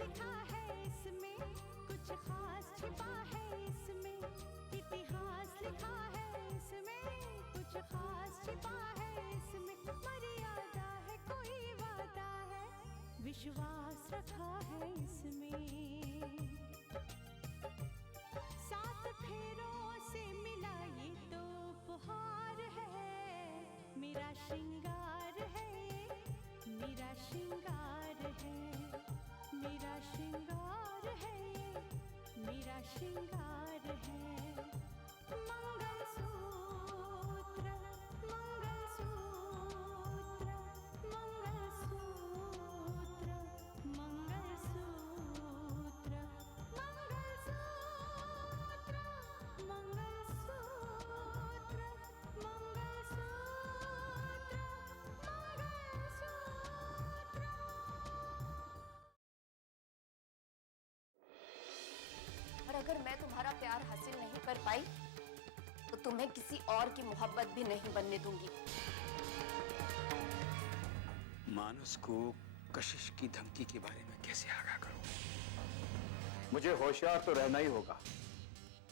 लिखा है इसमें, कुछ खास छिपा है इसमें, इतिहास लिखा है इसमें, कुछ खास छिपा है इसमें, मर्यादा है कोई वादा है, विश्वास रखा है इसमें। सात फेरों से मिला ये तो उपहार है, मेरा श्रृंगार है, मेरा श्रृंगार है, मेरा श्रृंगार है, मेरा श्रृंगार है। मंगलसूत्र, मंगलसूत्र, मंगलसूत्र, मंगलसूत्र, मंगलसूत्र, मंगलसूत्र, मंगलसूत्र। और अगर मैं तुम्हारा प्यार हासिल नहीं कर पाई तो तुम्हें किसी और की मोहब्बत भी नहीं बनने दूंगी। मानस को कशिश की धमकी के बारे में कैसे आगाह करूं? मुझे होशियार तो रहना ही होगा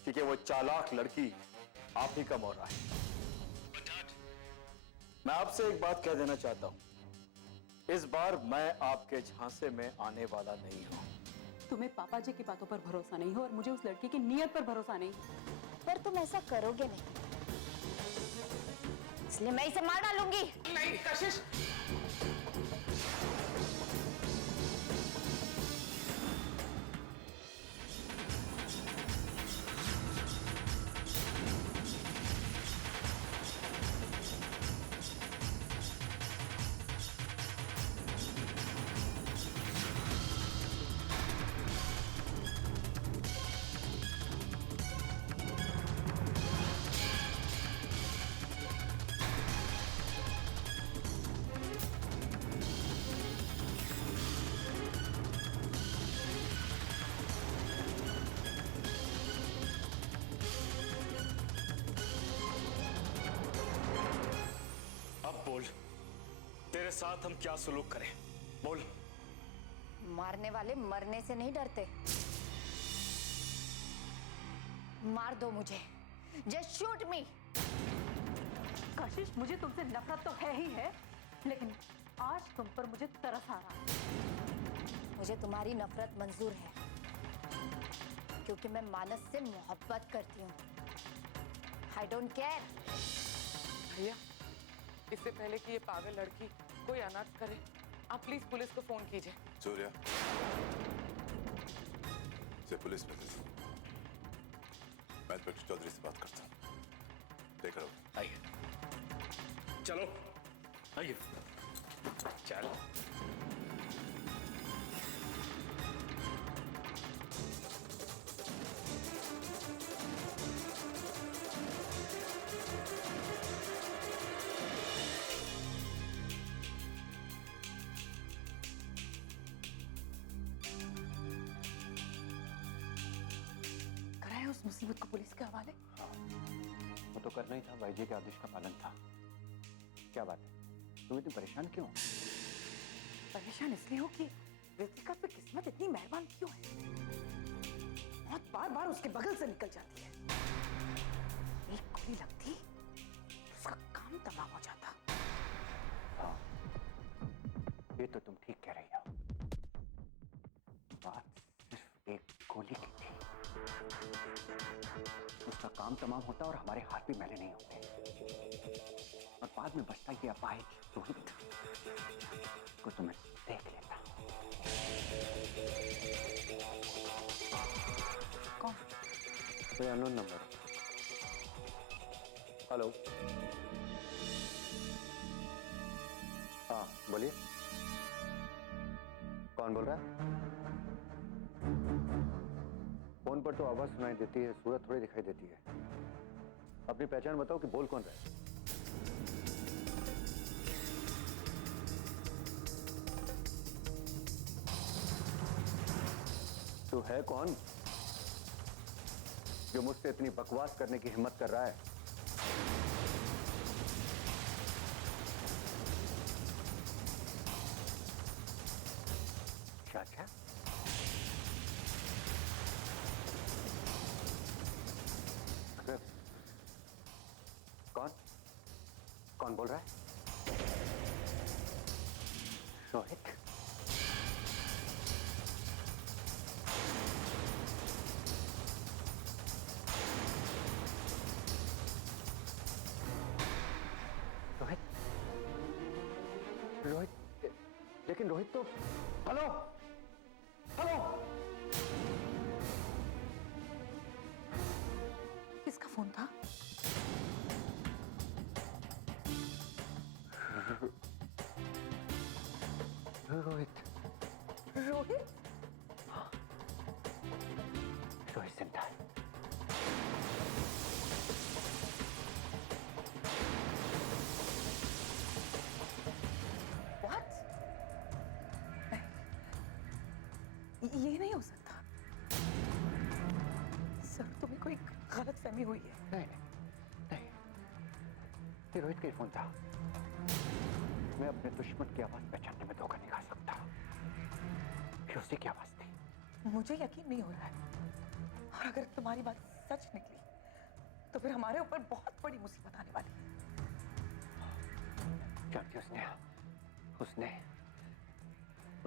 क्योंकि वो चालाक लड़की आप ही का मोहरा है। मैं आपसे एक बात कह देना चाहता हूं, इस बार मैं आपके झांसे में आने वाला नहीं हूं। तुम्हें पापा जी की बातों पर भरोसा नहीं हो और मुझे उस लड़की की नीयत पर भरोसा नहीं। पर तुम ऐसा करोगे नहीं, इसलिए मैं इसे मार डालूंगी। नहीं कशिश, अब बोल, तेरे साथ हम क्या सुलूक करें? बोल। मारने वाले मरने से नहीं डरते। मार दो मुझे, जस्ट शूट मी। कशिश, मुझे तुमसे नफरत तो है ही है, लेकिन आज तुम पर मुझे तरस आ रहा है। मुझे तुम्हारी नफरत मंजूर है क्योंकि मैं मानस से मोहब्बत करती हूँ। I don't care. भैया, इससे पहले कि ये पागल लड़की कोई अनर्थ करे, आप प्लीज पुलिस को फोन कीजिए। सूर्या से पुलिस में मैं इंस्पेक्टर चौधरी से बात करता हूँ। देख रहा हूँ। आइए, चलो आइए, चलो। कराया उस मुसीबत को पुलिस के हवाले। वो तो करना ही था, भाई जी के आदेश का पालन था। क्या बात है, तुम इतनी परेशान क्यों? परेशान इसलिए हो कि रितिका पे किस्मत इतनी मेहरबान क्यों है? मौत बार बार उसके बगल से निकल जाती है। एक गोली लगती तो उसका काम तमाम हो जाता। हाँ, ये तो तुम ठीक कह रही हो। बात सिर्फ एक गोली की थी, उसका काम तमाम होता और हमारे हाथ भी मैले नहीं होते, और बाद में बचता ये अपाहिज रोहित को तुम्हें देख लेता। कौन? कोई अननोन नंबर। हेलो, हाँ बोलिए, कौन बोल रहा है? फोन पर तो आवाज सुनाई देती है, सूरत थोड़ी दिखाई देती है। अपनी पहचान बताओ कि बोल कौन रहा है? तू है कौन जो मुझसे इतनी बकवास करने की हिम्मत कर रहा है? क्या क्या? कौन बोल रहा है? रोहित? रोहित? रोहित? लेकिन रोहित तो... हेलो? हेलो? किसका फोन था? रोहित? रोहित? रोहित जिंदा है। What? ये नहीं हो सकता सर, तुम्हें कोई गलतफहमी हुई है। नहीं नहीं, ये रोहित का ही फोन था। मैं अपने दुश्मन की आवाज पहचानने में धोखा नहीं खा सकता। ये उसी की आवाज थी। मुझे यकीन नहीं हो रहा है, और अगर तुम्हारी बात सच निकली तो फिर हमारे ऊपर बहुत बड़ी मुसीबत आने वाली है। जानती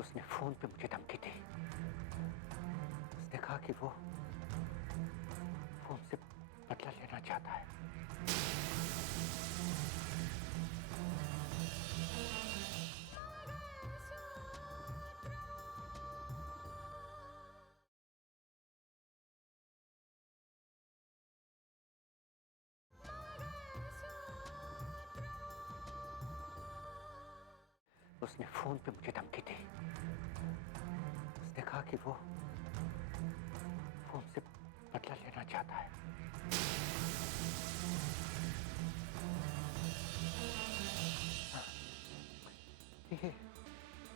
उसने फोन पे मुझे धमकी दी। उसने कहा कि वो मुझसे बदला लेना चाहता है। उसने फोन पे मुझे धमकी दी। उसने कहा कि वो मुझसे बदला लेना चाहता है। ये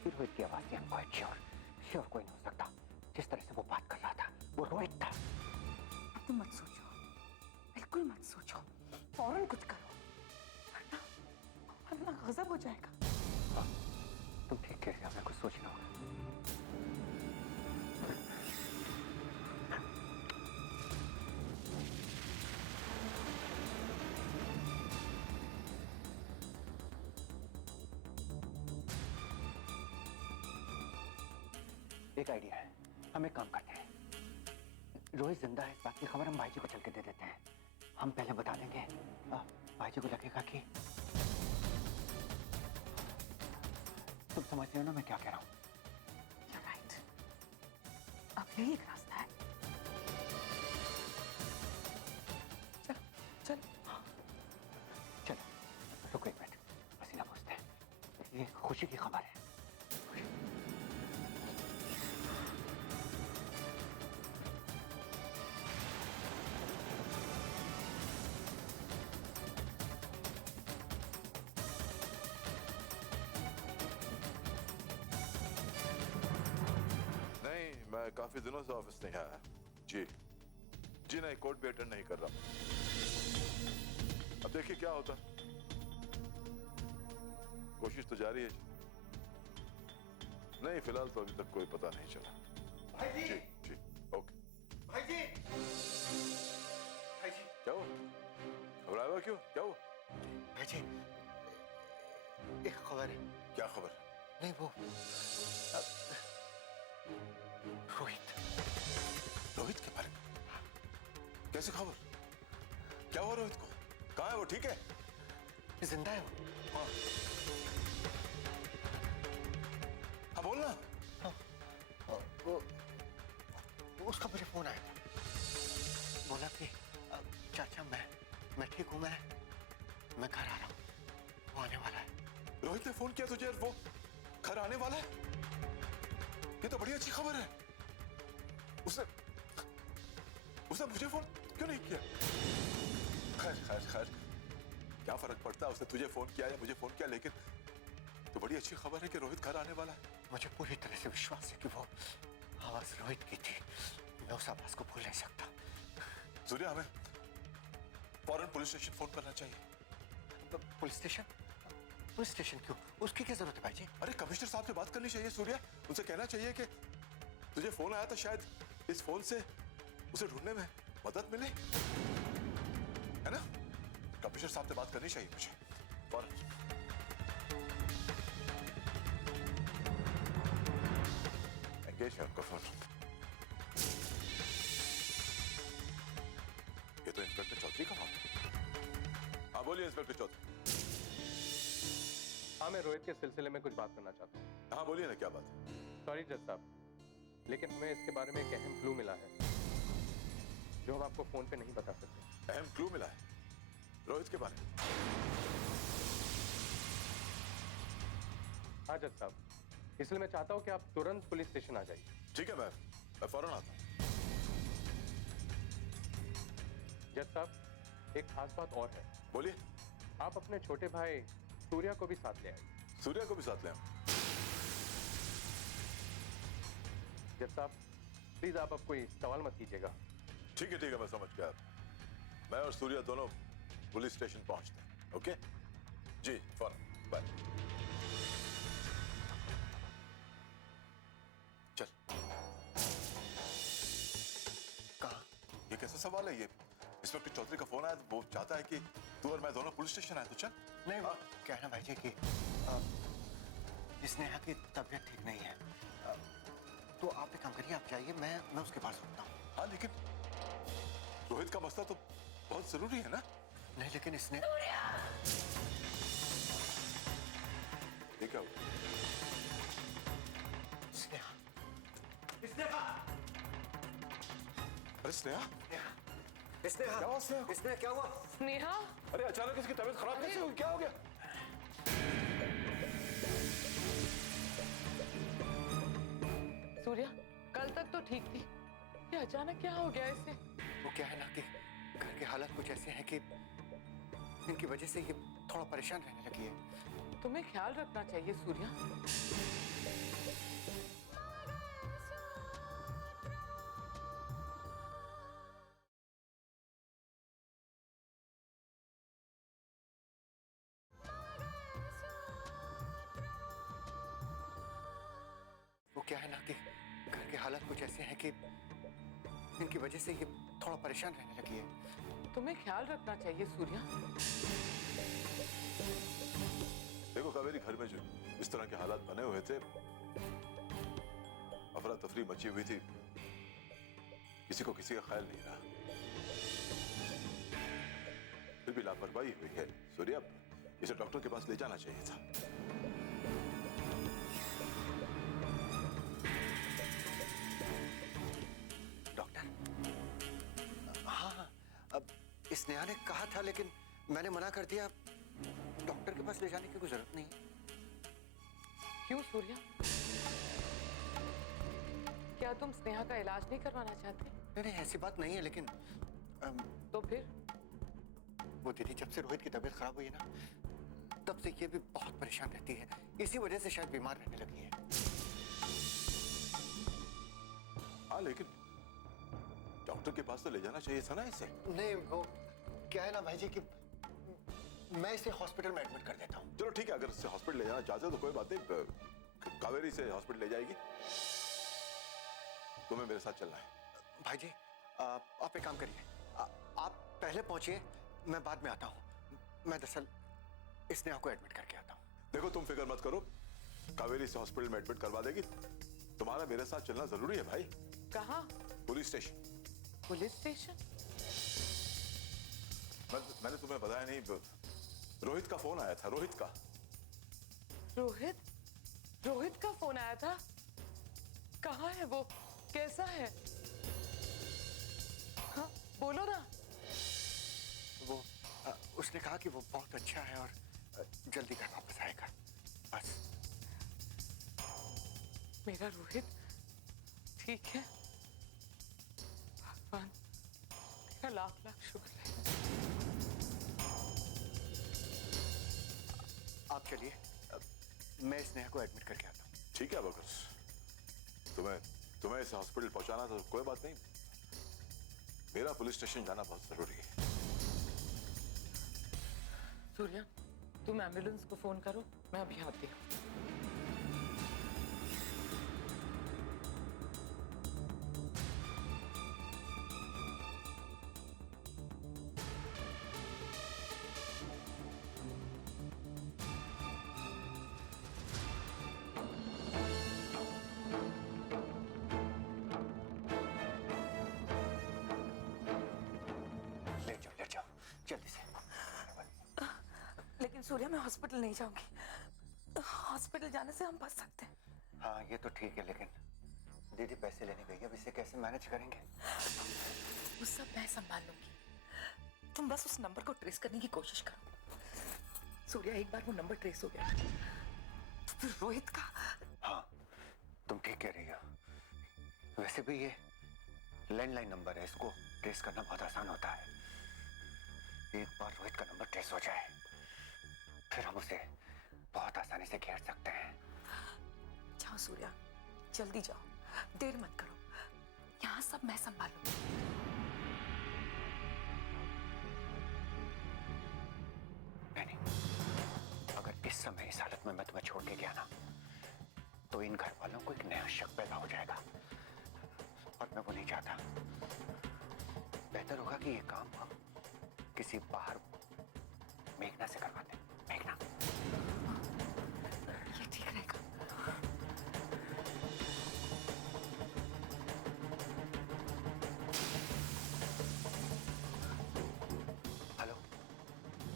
रोहित की आवाज थी। हमको श्योर कोई नहीं हो सकता। जिस तरह से वो बात कर रहा था वो रोहित था। तुम मत सोचो, बिल्कुल मत सोचो, फौरन कुछ करो वरना गजब हो जाएगा। तुम ठीक कह रही हो, हमें कुछ सोचना होगा। एक आइडिया है, हम एक काम करते हैं। रोहित जिंदा है इस बात की खबर हम भाई जी को चल के दे देते हैं। हम पहले बता देंगे, भाई जी को लगेगा कि... तुम समझते हो ना मैं क्या कह रहा हूँ? You're right. अब यही एक रास्ता है। चल चलो रुको एक मिनट, पसीना पोंछते हैं। ये खुशी की खबर है। मैं काफी दिनों से ऑफिस नहीं आया। जी नहीं, कोर्ट भी अटेंड नहीं कर रहा। अब देखिए क्या होता। कोशिश तो जारी है। नहीं, फिलहाल तो अभी तक कोई पता नहीं चला। भाई जी। जी ओके। भाई जी। क्या हुआ? घबराया हुआ क्यों? क्या हुआ? भाई जी, एक खबर है। क्या खबर? नहीं, वो रोहित के बारे में? कैसे खबर? क्या हुआ रोहित को? कहाँ है वो? ठीक है? जिंदा है वो। हाँ, हाँ बोलना। वो उसका मुझे फोन आया था। बोला कि चाचा मैं ठीक हूँ, मैं घर आ रहा हूँ, वो आने वाला है। रोहित ने फोन किया तुझे और वो घर आने वाला है? ये तो बड़ी अच्छी खबर है। उसने मुझे फोन क्यों नहीं किया? खैर क्या फर्क पड़ता है उसने तुझे फोन किया या मुझे फोन किया, लेकिन तो बड़ी अच्छी खबर है कि रोहित घर आने वाला है। मुझे पूरी तरह से विश्वास है कि वो आवाज रोहित की थी। मैं उस आवाज को भूल नहीं सकता। सूर्या, हमें फौरन पुलिस स्टेशन फोन करना चाहिए। पुलिस स्टेशन क्यों? उसकी क्या जरूरत है भाई जी? अरे कमिश्नर साहब से बात करनी चाहिए सूर्या। उनसे कहना चाहिए कि तुझे फोन आया था, शायद इस फोन से उसे ढूंढने में मदद मिले, है ना? कमिश्नर साहब से बात करनी चाहिए मुझे। फौरन। एंगेज है उनका फोन। ये तो इंस्पेक्टर चौधरी का फोन है। हाँ बोलिए इंस्पेक्टर चौधरी। हाँ, मैं रोहित के सिलसिले में कुछ बात करना चाहता हूँ। हाँ बोलिए ना, क्या बात है? सॉरी जज साहब, लेकिन हमें इसके बारे में एक अहम क्लू मिला है जो हम आपको फोन पे नहीं बता सकते। अहम क्लू मिला है रोहित के बारे में? हाँ जज साहब, इसलिए मैं चाहता हूँ कि आप तुरंत पुलिस स्टेशन आ जाइए। ठीक है, मैं फौरन आता हूँ। जज साहब, एक खास बात और है। बोलिए। आप अपने छोटे भाई सूर्या को भी साथ ले आइए। सूर्या को भी साथ ले आऊं? जज साहब, प्लीज आप अब कोई सवाल मत कीजिएगा। ठीक है, मैं समझ गया। मैं और सूर्या दोनों पुलिस स्टेशन पहुंचते हैं। ओके जी, फौरन, बाय। चल। कहाँ? ये कैसा सवाल है? ये इंस्पेक्टर चौधरी का फोन आया, वो चाहता है कि तू और मैं दोनों पुलिस स्टेशन आए, तो चल। नहीं, क्या है ना भाई जी कि स्नेहा की तबीयत ठीक नहीं है। तो आप एक काम करिए, आप जाइए, मैं उसके पास रुकता हूँ। हाँ लेकिन रोहित का मसला तो बहुत जरूरी है ना? नहीं लेकिन इसने ये क्या हुआ? स्नेहा अरे स्नेहा, स्नेहा क्या हुआ स्नेहा? स्नेहा क्या हुआ? स्नेहा, अरे अचानक इसकी तबीयत खराब कैसे हुई? क्या हो गया? सूर्या कल तक तो ठीक थी, ये अचानक क्या हो गया इसे? वो क्या है ना कि घर के हालात कुछ ऐसे हैं कि इनकी वजह से ये थोड़ा परेशान रहने लगी है। तुम्हें ख्याल रखना चाहिए सूर्या। वो क्या है ना कि घर के हालात कुछ ऐसे हैं कि इनकी वजह से ये थोड़ा परेशान रहने लगी है। तुम्हें ख्याल रखना चाहिए सूर्या। देखो कावेरी, घर में जो इस तरह के हालात बने हुए थे, अफरा तफरी मची हुई थी, किसी को किसी का ख्याल नहीं रहा। फिर भी लापरवाही हुई है सूर्या, इसे डॉक्टर के पास ले जाना चाहिए था। डॉक्टर? हाँ, अब स्नेहा ने कहा था लेकिन मैंने मना कर दिया। डॉक्टर के पास ले जाने की कोई जरूरत नहीं। क्यों सूर्या? क्या तुम स्नेहा का इलाज नहीं करवाना चाहते? नहीं, ऐसी बात नहीं है, लेकिन तो फिर? वो दीदी जब से रोहित की तबीयत खराब हुई है ना, तब से ये भी बहुत परेशान रहती है। इसी वजह से शायद बीमार रहने लगी है। हाँ लेकिन डॉक्टर के पास तो ले जाना चाहिए था ना इसे। नहीं, वो क्या है ना भाई जी कि मैं इसे हॉस्पिटल में एडमिट कर देता हूँ। चलो ठीक है, अगर इसे हॉस्पिटल ले जाना चाहते हो तो कोई बात नहीं, कावेरी से हॉस्पिटल ले जाएगी। तुम्हें मेरे साथ चलना है। भाई जी, आप एक काम करिए, आप पहले पहुंचिए, मैं बाद में आता हूँ। मैं दरअसल स्नेहा को एडमिट करके आता हूँ। देखो तुम फिक्र मत करो, कावेरी से हॉस्पिटल में एडमिट करवा देगी। तुम्हारा मेरे साथ चलना जरूरी है भाई। कहाँ? Police station. Police station? मैंने तुम्हें बताया नहीं, रोहित का फोन आया था। रोहित का। रोहित का फोन आया था? कहाँ है वो? कैसा है? हाँ बोलो ना। वो उसने कहा कि वो बहुत अच्छा है और जल्दी घर वापस आएगा, बस। मेरा रोहित ठीक है? भगवान तेरा लाख लाख शुक्र है। आप चलिए, मैं स्नेहा को एडमिट करके आता हूँ। ठीक है बकर, तुम्हें इस हॉस्पिटल पहुंचाना तो कोई बात नहीं, मेरा पुलिस स्टेशन जाना बहुत जरूरी है। सूर्या, तुम एम्बुलेंस को फोन करो, मैं अभी आती हूँ। लेकिन सूर्या मैं हॉस्पिटल नहीं जाऊंगी। हॉस्पिटल जाने से हम बच सकते हैं। हाँ ये तो ठीक है, लेकिन दीदी पैसे लेने गई, अब इसे कैसे मैनेज करेंगे? वो सब मैं संभाल लूंगी, तुम बस उस नंबर को ट्रेस करने की कोशिश करो। सूर्या एक बार वो नंबर ट्रेस हो गया तो फिर रोहित का। हाँ तुम ठीक कह रही हो। वैसे भी ये लैंडलाइन नंबर है, इसको ट्रेस करना बहुत आसान होता है। एक बार रोहित का नंबर ट्रेस हो जाए फिर हम उसे बहुत आसानी से घेर सकते हैं। जाओ सूर्या, जल्दी जाओ, देर मत करो, यहाँ सब मैं संभालूंगी। नहीं, अगर इस समय इस हालत में मैं तुम्हें छोड़ के गया ना तो इन घर वालों को एक नया शक पैदा हो जाएगा और मैं वो नहीं चाहता। बेहतर होगा कि ये काम हम किसी बाहर मेघना से करवाते हैं। मेघना, ये ठीक रहेगा। हेलो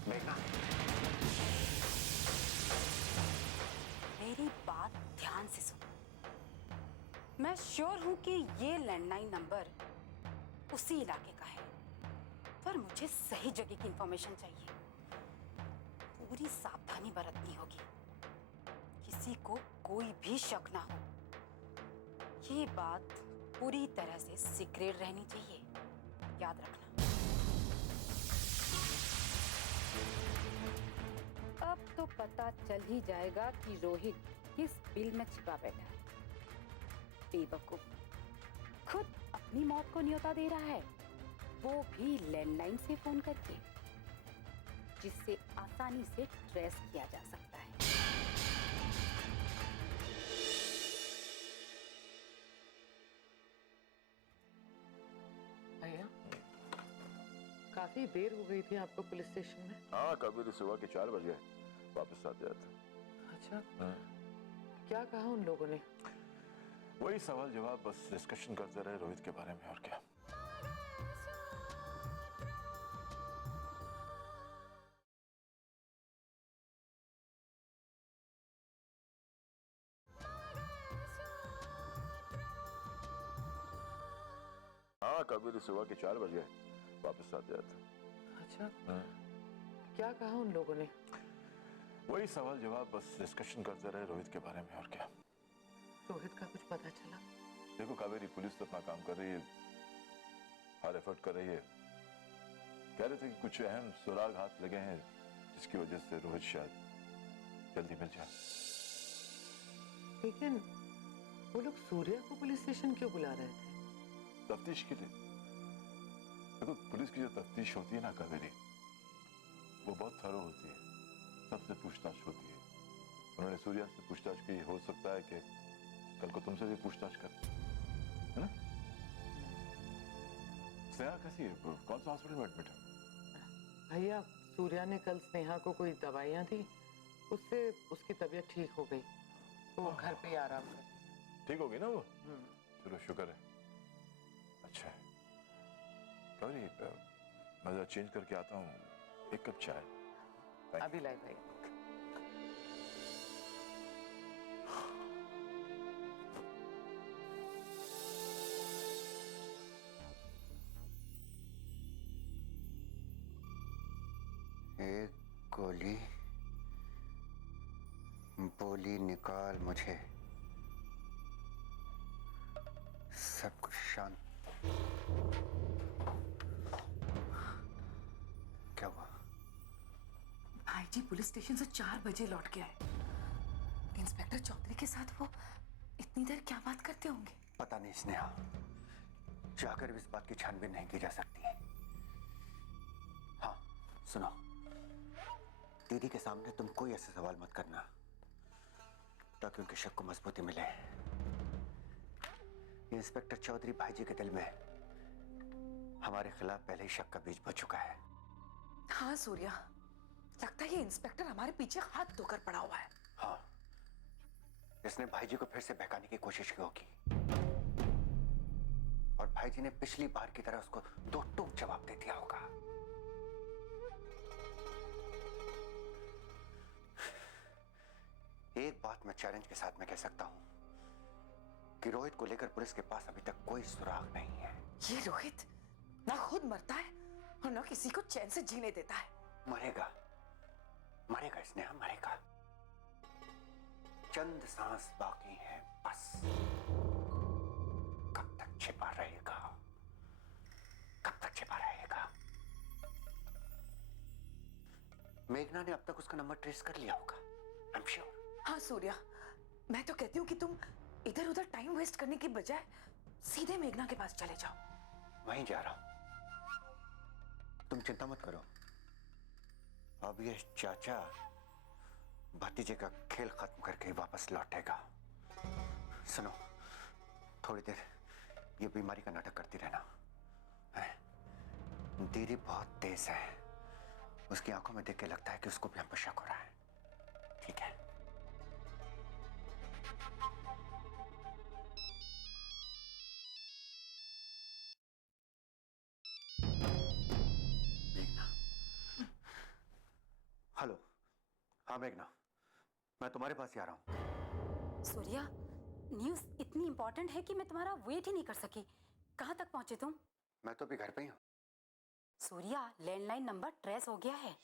मेघना, मेरी बात ध्यान से सुनो। मैं श्योर हूं कि ये लैंडलाइन नंबर उसी इलाके का है, पर मुझे सही जगह की इंफॉर्मेशन चाहिए। पूरी सावधानी बरतनी होगी, किसी को कोई भी शक ना हो। ये बात पूरी तरह से सीक्रेट रहनी चाहिए, याद रखना। अब तो पता चल ही जाएगा कि रोहित किस बिल में छिपा बैठा है। बेवकूफ, खुद अपनी मौत को न्योता दे रहा है, वो भी लैंडलाइन से फोन करके, जिससे आसानी से ट्रेस किया जा सकता है। भैया, काफी देर हो गई थी आपको पुलिस स्टेशन में। हाँ कभी सुबह के 4 बजे वापस आ गया था। अच्छा, क्या कहा उन लोगों ने? वही सवाल जवाब, बस डिस्कशन करते रहे रोहित के बारे में, और क्या। हाँ कभी सुबह के 4 बजे वापस आ गया था। अच्छा, क्या कहा उन लोगों ने? वही सवाल जवाब, बस डिस्कशन करते रहे रोहित के बारे में, और क्या। रोहित का कुछ पता चला? देखो कावेरी, पुलिस तो अपना काम कर रही है, हर एफर्ट कर रही है। कह रहे थे कि कुछ अहम सुराग हाथ लगे हैं जिसकी वजह से रोहित शायद जल्दी मिल जाए। लेकिन वो लोग सूर्या को पुलिस स्टेशन क्यों बुला रहे थे? तफ्तीश के लिए। देखो पुलिस की जो तफ्तीश होती है ना कावेरी, वो बहुत थरो होती है, सबसे पूछताछ होती है। उन्होंने सूर्या से पूछताछ की, हो सकता है कि कल को तुमसे भी पूछताछ करें, है ना? स्नेहा कैसी है? कौन सा हॉस्पिटल में एडमिट है? भैया, सूर्या ने कल स्नेहा को कोई दवाइयाँ दी, उससे उसकी तबीयत ठीक हो गई, वो घर पे ही आराम कर। ठीक होगी ना वो? चलो शुक्र है। अच्छा है कावेरी, मैं जरा चेंज करके आता हूँ, एक कप चाय। अभी लाई भाई। एक गोली बोली निकाल मुझे, सब कुछ शांत। क्या हुआ? भाई जी पुलिस स्टेशन से 4 बजे लौट के आए। इंस्पेक्टर चौधरी के साथ वो इतनी देर क्या बात करते होंगे? पता नहीं स्नेहा, जाकर भी इस बात की छानबीन नहीं की जा सकती। हाँ सुनो, दीदी के सामने तुम कोई ऐसे सवाल मत करना ताकि उनके शक को मजबूती मिले। ये इंस्पेक्टर चौधरी भाई जी के दिल में हमारे खिलाफ पहले ही शक का बीज बो चुका है। हाँ सूर्या, लगता है ये इंस्पेक्टर हमारे पीछे हाथ धोकर पड़ा हुआ है। हाँ, इसने भाई जी को फिर से बहकाने की कोशिश की होगी और भाई जी ने पिछली बार की तरह उसको 2 टूक जवाब दे दिया होगा। बात मैं चैलेंज के साथ में कह सकता हूं कि रोहित को लेकर पुलिस के पास अभी तक कोई सुराग नहीं है। ये रोहित ना खुद मरता है और ना किसी को चैन से जीने देता है। मरेगा, मरेगा स्नेहा, मरेगा। चंद सांस बाकी है बस। कब तक छिपा रहेगा, कब तक छिपा रहेगा? मेघना ने अब तक उसका नंबर ट्रेस कर लिया होगा, आई एम श्योर। हाँ सूर्या, मैं तो कहती हूँ कि तुम इधर उधर टाइम वेस्ट करने की बजाय सीधे मेघना के पास चले जाओ। वहीं जा रहा हूं, तुम चिंता मत करो। अब ये चाचा भतीजे का खेल खत्म करके ही वापस लौटेगा। सुनो, थोड़ी देर ये बीमारी का नाटक करती रहना। दीदी बहुत तेज है, उसकी आंखों में देख के लगता है कि उसको भी हम पर शक हो रहा है। ठीक है? मेघना। हेलो, हाँ मेघना, मैं तुम्हारे पास ही आ रहा हूँ। सूर्या, न्यूज़ इतनी इंपॉर्टेंट है कि मैं तुम्हारा वेट ही नहीं कर सकी। कहाँ तक पहुंचे तुम? मैं तो अभी घर पे ही हूँ। सूर्या, लैंडलाइन नंबर ट्रेस हो गया है।